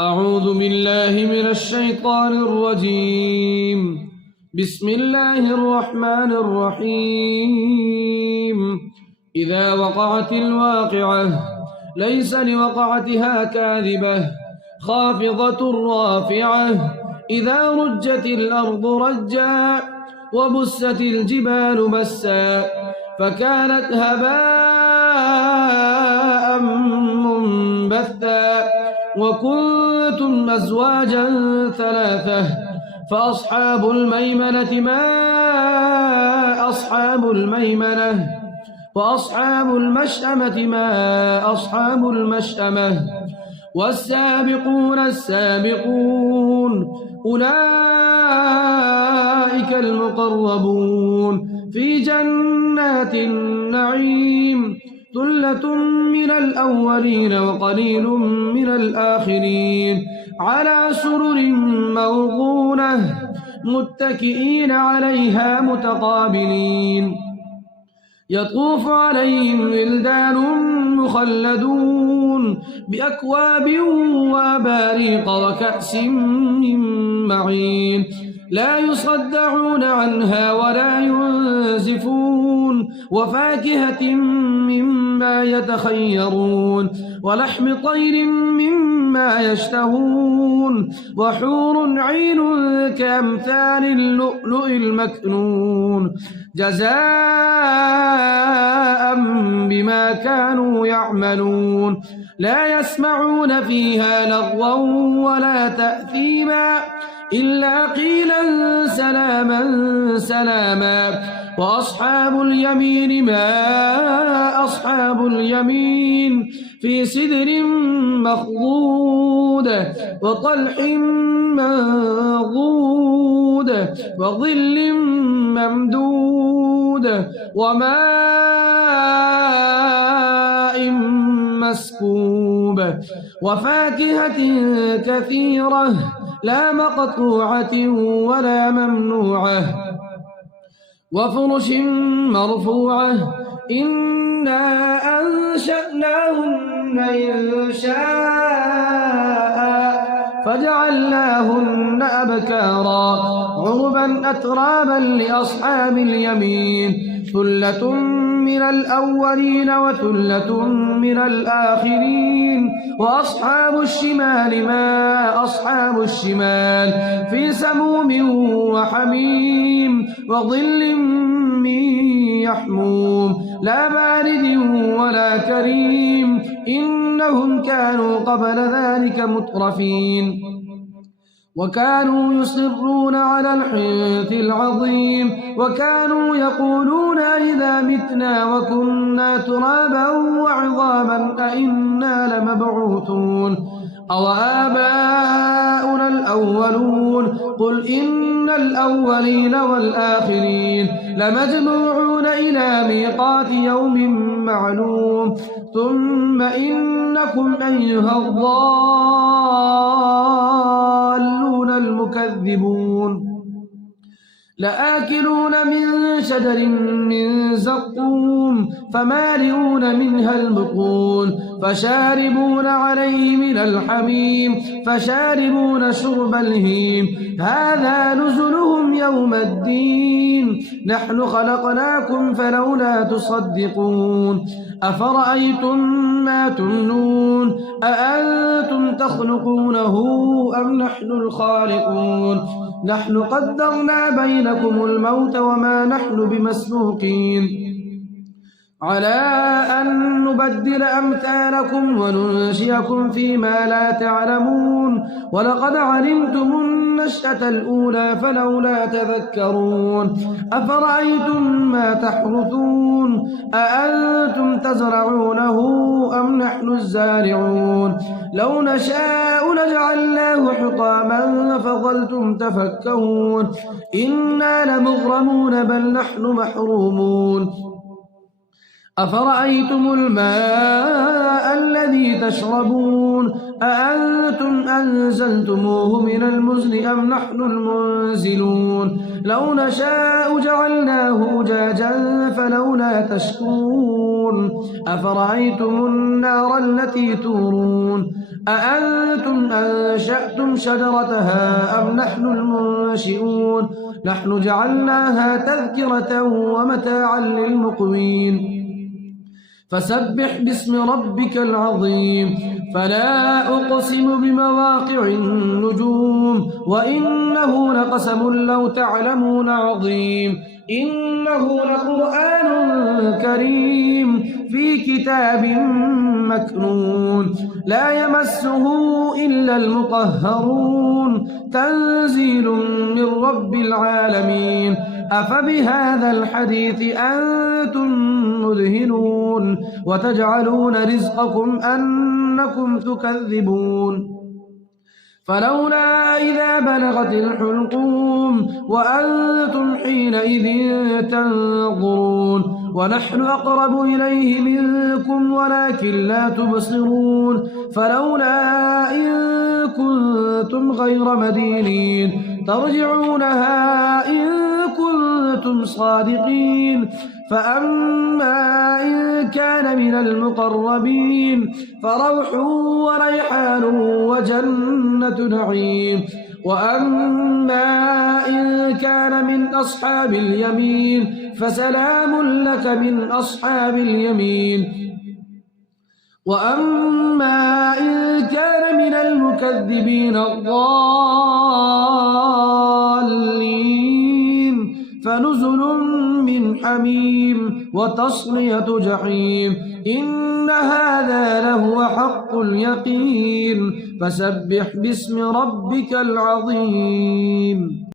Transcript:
أعوذ بالله من الشيطان الرجيم. بسم الله الرحمن الرحيم. إذا وقعت الواقعة ليس لوقعتها كاذبة خافضة رافعة إذا رجت الأرض رجا وبست الجبال بسا فكانت هباء منبثا وكنتم أزواجا ثلاثة فأصحاب الميمنة ما أصحاب الميمنة وأصحاب المشأمة ما أصحاب المشأمة والسابقون السابقون أولئك المقربون في جنات النعيم ثلة من الأولين وقليل من الآخرين على سرر موضونة متكئين عليها متقابلين يطوف عليهم ولدان مخلدون بأكواب وأباريق وكأس من معين لا يصدعون عنها ولا ينزفون وفاكهة مما يتخيرون ولحم طير مما يشتهون وحور عين كأمثال اللؤلؤ المكنون جزاء بما كانوا يعملون لا يسمعون فيها لغوا ولا تأثيما إلا قيلا سلاما سلاما وأصحاب اليمين ما أصحاب اليمين في سدر مخضود وطلح منضود وظل ممدود وماء مسكوب وفاكهة كثيرة لا مقطوعة ولا ممنوعة وفرش مرفوعة إنا أنشأناهن إنشاء فجعلناهن أبكارا عربا أترابا لأصحاب اليمين ثلة من الأولين وثلة من الآخرين وأصحاب الشمال ما أصحاب الشمال في سموم وحميم وظل من يحموم لا بارد ولا كريم إنهم كانوا قبل ذلك مترفين وكانوا يصرون على الحنث العظيم وكانوا يقولون إذا متنا وكنا ترابا وعظاما أئنا لمبعوثون أو آباؤنا الأولون قل إن الأولين والآخرين لمجموعون إلى ميقات يوم معلوم ثم إنكم أيها الضالون المكذبون لآكلون من شجر من زقوم فمالئون منها البطون فشاربون عليه من الحميم فشاربون شرب الهيم هذا نزلهم يوم الدين نحن خلقناكم فلولا تصدقون أفرأيتم ما تمنون أأنتم تخلقونه أم نحن الخالقون نحن قدرنا بينكم الموت وما نحن بمسبوقين على أن نبدل أمثالكم وننشئكم فيما لا تعلمون ولقد علمتم النشأة الأولى فلولا تذكرون أفرأيتم ما تحرثون أأنتم تزرعونه أم نحن الزارعون لو نشاء لجعلناه حطاما فظلتم تفكهون إنا لمغرمون بل نحن محرومون أفرأيتم الماء الذي تشربون أأنتم أنزلتموه من المزن أم نحن المنزلون لو نشاء جعلناه أجاجا فلولا تشكرون أفرأيتم النار التي تورون أأنتم أنشأتم شجرتها أم نحن المنشئون نحن جعلناها تذكرة ومتاعا للمقوين فسبح باسم ربك العظيم فلا أقسم بمواقع النجوم وإنه لقسم لو تعلمون عظيم إنه لقرآن كريم في كتاب مكنون لا يمسه إلا المطهرون تنزيل من رب العالمين أفبهذا الحديث أنتم مدهنون وتجعلون رزقكم أنكم تكذبون فلولا إذا بلغت الحلقوم وأنتم حينئذ تنظرون ونحن أقرب إليه منكم ولكن لا تبصرون فلولا إن كنتم غير مدينين ترجعونها إن كنتم صادقين فأما إن كان من المقربين فروح وريحان وجنة نعيم وأما إن كان من أصحاب اليمين فسلام لك من أصحاب اليمين وأما إن كان من المكذبين الضالين فنزل من حميم وتصلية جحيم إن هذا لهو حق اليقين فسبح باسم ربك العظيم